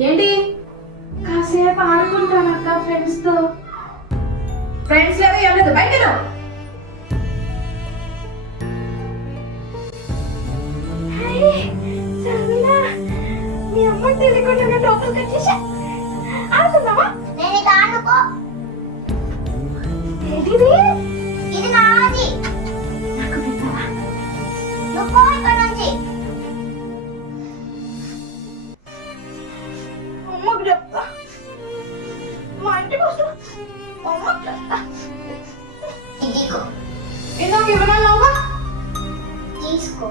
ఏంటి? కాసేపు ఆడుకుంటానక్క ఫ్రెండ్స్తో ఫ్రెండ్స్ లేదు ఏం లేదు బయట మీ అమ్మ తెలియకుండా అమ్మకు చెప్తా. మా ఇంటికి వస్తా అమ్మకు చెప్తా. ఇదిగో. ఇందాక ఇవ్వనన్నావుగా తీసుకో.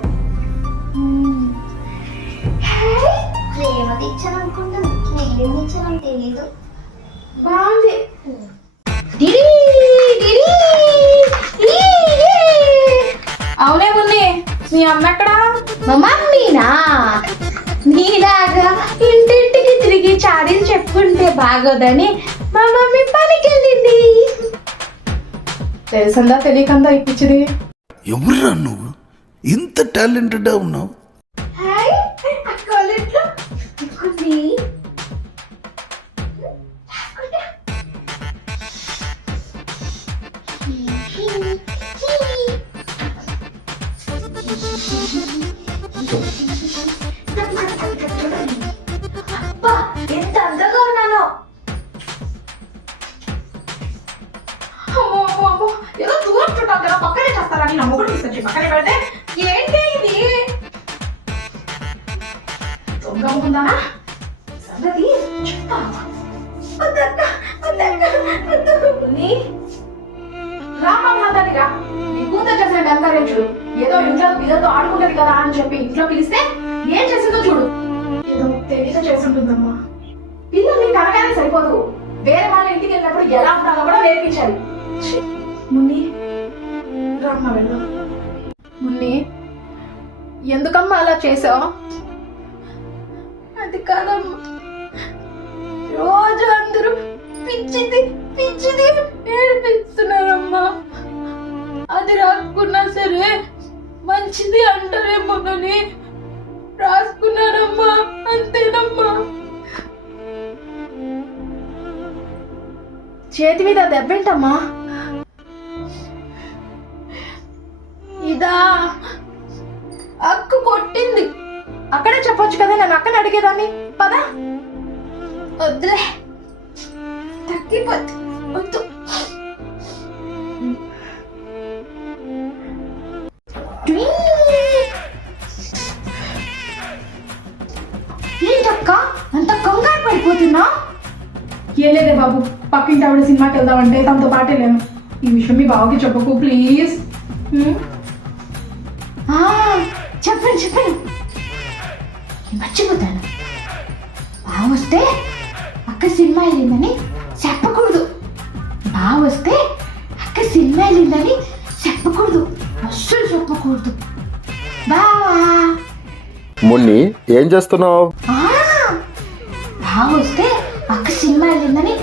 అనుకుంటాను తెలీదు. బాగుంది. అవునే ఉంది మీ అమ్మ ఎక్కడా? మా మమ్మీనా? నీలాగా ఇంటింటికి తిరిగి చాడీలు చెప్పుకుంటే బాగోదని మా మమ్మీ పనికి వెళ్ళింది తెలిసిందా తెలియకందా ఇప్పించింది ఎవరురా నువ్వు? ఇంత టాలెంటెడ్ ఉన్నావు? హాయ్ అక్క తీసుకొచ్చి పక్కనే పెడితే ఏంటి ఇది? దొంగ సంగతి చెప్తా వద్దక్క, నీ కూతురు చేసిన గంగారే చూడు. ఏదో ఇంట్లో పిల్లలతో ఆడుకుంటది కదా అని చెప్పి ఇంట్లో పిలిస్తే ఏం చేసిందో చూడు. ఏదో తెలియక చేస్తుంటుందమ్మా. పిల్లల్ని కనగానే సరిపోదు. వేరే వాళ్ళ ఇంటికి వెళ్ళినప్పుడు ఎలా ఉండాలో కూడా నేర్పించాలి. ఛీ, రామ్మ వెళ్ళు ఎందుకమ్మా అలా చేసావు? అది కాదమ్మా. రోజు అందరూ పిచ్చిది పిచ్చిది ఏడిపిస్తున్నారమ్మా. అది రాకున్నా సరే మంచిది అంటారేమోనని రాసుకున్నారమ్మా అంతేనమ్మా. చేతి మీద దెబ్బేంటమ్మా ఇదా కొట్టింది అక్కడే చెప్పొచ్చు కదా నేను అక్కని అడిగేదాన్ని. పదా. వద్దులే. తగ్గిపోద్ది. వద్దు. ఏంటక్క? అంత కంగారు పడిపోతున్నా? ఏం లేదే బాబు పక్కింటి ఆవిడ సినిమాకి వెళ్దామంటే తనతో పాటే లేను ఈ విషయం మీ బావకి చెప్పకు ప్లీజ్. ఆ, చెప్పండి చెప్పండి. మర్చిపోతాను బాగా వస్తే అక్క సినిమా వెళ్ళిందని చెప్పకూడదు. బాగా వస్తే అక్క సినిమా వెళ్ళిందని చెప్పకూడదు. అస్సలు చెప్పకూడదు. బావా. మున్ని ఏం చేస్తున్నావు? బాగా వస్తే అక్క సినిమా వెళ్ళిందని